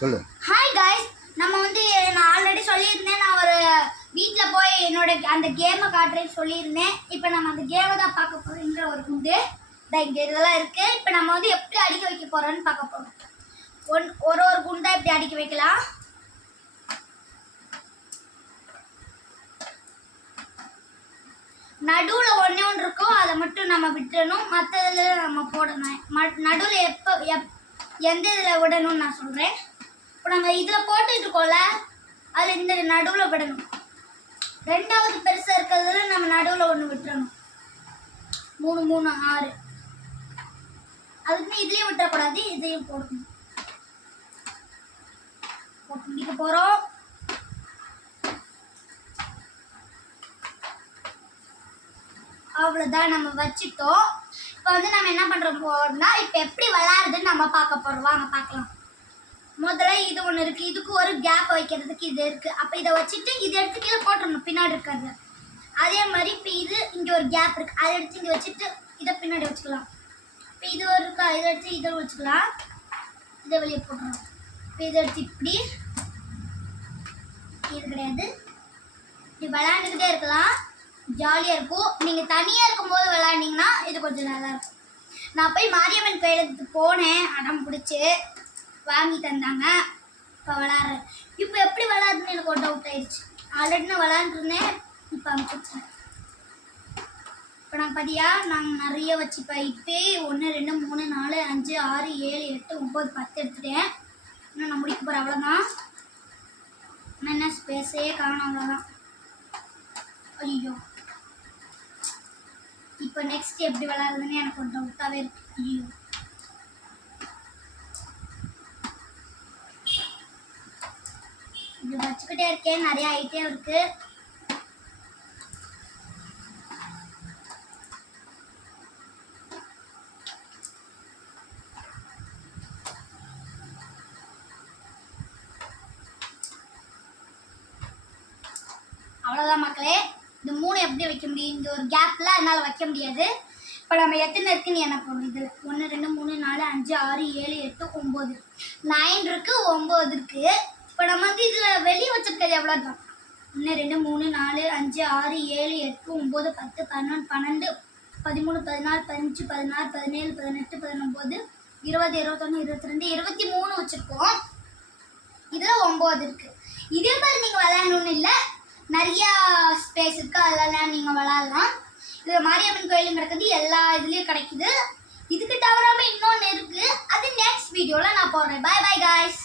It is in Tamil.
சொல்லு. ஹாய் गाइस, நம்ம வந்து நான் ஆல்ரெடி சொல்லியிருந்தேன், நான் ஒரு வீட்டில் போய் என்னோட அந்த கேமை காட்டுறேன்னு சொல்லியிருந்தேன். இப்போ நம்ம அந்த கேமை தான் பார்க்க போகிறோங்கிற ஒரு குண்டு இங்கே இதெல்லாம் இருக்குது. இப்போ நம்ம வந்து எப்படி அடிக்க வைக்க போகிறோன்னு பார்க்க போகிறோம். ஒரு குண்டை எப்படி அடிக்க வைக்கலாம். நடுவில் ஒன்று இருக்கும், அதை மட்டும் நம்ம விட்டுறணும், மற்றதில் நம்ம போடணும். நடுவில் எந்த இதில் விடணும்னு நான் சொல்கிறேன். இப்போ நம்ம இதில் போட்டுட்டு இருக்கோம்ல, அதில் இந்த நடுவில் விடணும். ரெண்டாவது பெருசாக இருக்கிறதுல நம்ம நடுவில் ஒன்று விட்டுறணும். 3 3 6. அதுக்குன்னு இதுலேயும் விட்டுறக்கூடாது, இதையும் போடணும். போட்டு போகிறோம். அவ்வளோதான், நம்ம வச்சுட்டோம். இப்போ வந்து நம்ம என்ன பண்ணுறோம் போறோம்னா, இப்போ எப்படி விளையாடுறதுன்னு நம்ம பார்க்க போகிறோம். வாங்க பார்க்கலாம். முதல்ல இது ஒன்று இருக்குது, இதுக்கு ஒரு கேப் வைக்கிறதுக்கு இது இருக்குது. அப்போ இதை வச்சுட்டு இதை எடுத்து கீழே போட்டுடணும், பின்னாடி இருக்கிறது. அதே மாதிரி இப்போ இது இங்கே ஒரு கேப் இருக்குது, அதை எடுத்து இங்கே வச்சுட்டு இதை பின்னாடி வச்சுக்கலாம். இப்போ இது ஒரு இருக்கா, இதை எடுத்து இதை வச்சுக்கலாம், இதை வெளியே போட்டுடணும். இப்போ இதை எடுத்து இப்படி இது கிடையாது, இப்படி விளையாண்டுக்கிட்டே இருக்கலாம், ஜாலியாக இருக்கும். நீங்கள் தனியாக இருக்கும்போது விளையாண்டிங்கன்னா இது கொஞ்சம் நல்லாயிருக்கும். நான் போய் மாரியம்மன் கோயிலுக்கு போனேன், அடம் பிடிச்சி வாங்கி தந்தாங்க. இப்போ விளாட்றேன். இப்போ எப்படி விளாட்றதுன்னு எனக்கு ஒரு டவுட் ஆயிடுச்சு. ஆல்ரெடி நான் விளாண்டுருந்தேன், இப்போ அனுப்பிச்சிட்டேன். இப்போ நான் பார்த்தியா, நாங்கள் நிறைய வச்சுப்பேன். இப்போ 1 2 3 4 5 6 7 8 9 10 எடுத்துட்டேன். இன்னும் நான் முடிக்க போகிறேன், அவ்வளோதான். ஆனால் என்ன ஸ்பேஸே காணும், அவ்வளோதான். ஐயோ, இப்போ நெக்ஸ்ட் எப்படி விளாட்றதுன்னு எனக்கு ஒரு டவுட்டாகவே இருக்கு. ஐயோ, இது வச்சுக்கிட்டே இருக்கேன், நிறைய ஐட்டம் இருக்கு. அவ்வளோதான் மக்களே. இந்த 3 எப்படி வைக்க முடியும், இந்த ஒரு கேப்பில் அதனால் வைக்க முடியாது. இப்போ நம்ம எத்தனை இருக்குன்னு என்ன போடணும். இதில் 1 2 3 4 5 6 7 8 9 9 இருக்குது, 9 இருக்குது. இப்போ நம்ம வந்து இதில் வெளியே வச்சுருக்கிறது எவ்வளோ தான். 1 2 3 4 5 6 7 8 9 10 11 12 13 14 15 16 17 18 19 20 21 22 23 வச்சுருக்கோம். இதில் 9 இருக்குது. இதே மாதிரி நீங்கள் விளையாடணுன்னு இல்லை, நிறையா ஸ்பேஸ் இருக்குது, அதெல்லாம் நீங்கள் விளாட்லாம். இதில் மாரியம்மன் கோயிலும் கிடக்குது, எல்லா இதுலேயும் கிடைக்குது. இதுக்கு தவிராமல் இன்னொன்று இருக்குது, அது நெக்ஸ்ட் வீடியோவில் நான் போடுறேன். Bye bye guys.